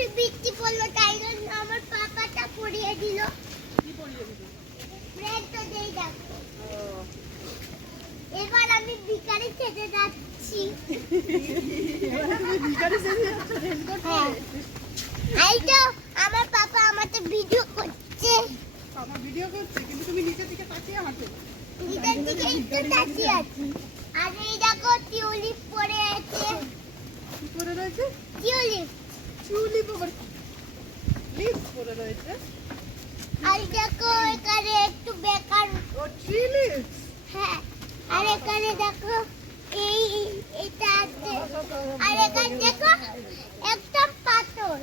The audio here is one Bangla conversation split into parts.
জোরে বৃষ্টি পড়লো, তাই জন্য আমার পাপাটা পড়িয়ে দিল। কি পড়িয়ে দিল? ব্রেড তো দেই দেখো। এবার আমি ভিখারি খেতে যাচ্ছি। ভিখারি সেজে যাচ্ছ রেনকোট পরে? এই তো আমার পাপা আমাকে ভিডিও করছে। আমার ভিডিও করছে, কিন্তু তুমি নিচের দিকে তাকিয়ে হাঁটো। নিচের দিকে একটু তাকিয়ে আছি। আর এই দেখো টিউলিপ পড়ে আছে। কি পরে রয়েছে? টিউলিপ। টিউলিপ আবার লিপ পরে রয়েছে। আর দেখো এখানে একটু বেকার। ও ট্রি লিভস। হ্যাঁ, আর এখানে দেখো এই এটা আছে। আর এখানে দেখো একটা পাথর,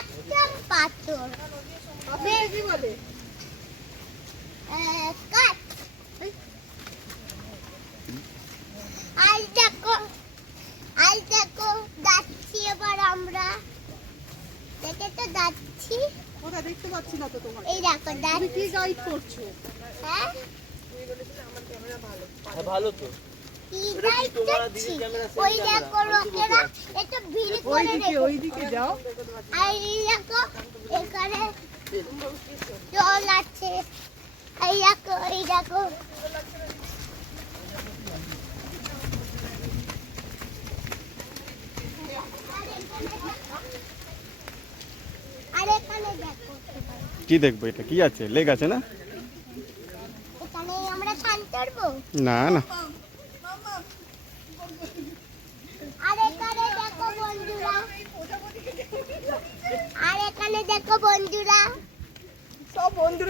একটা পাথর। আপনাকে কি বলে? কাঠ। আর দেখো যাচ্ছি এবার আমরা। দেখে তো যাচ্ছি। কোথায় দেখতে পাচ্ছি না তো তোমার। এই দেখো তুমি কি যাচ্ছি। গাইড করছো? হ্যাঁ, তুমি বলেছিলে আমার ক্যামেরা ভালো। ভালো তো। কি এটা কি তোমার যাচ্ছি? দিদির ক্যামেরা ওই সেম দেখো ক্যামেরা? লোকেরা একটু ভিড় করে রেখেছে। ওইদিকে যাও। আর এই দেখো এখানে জল আছে। এই দেখো, এই দেখো। আর এখানে দেখো, কি দেখবো? এটা কি আছে? লেগ আছে না? এখানে আমরা স্নান করবো। না না, আর এখানে দেখো বন্ধুরা, আর এখানে দেখো বন্ধুরা। সব বন্ধুরা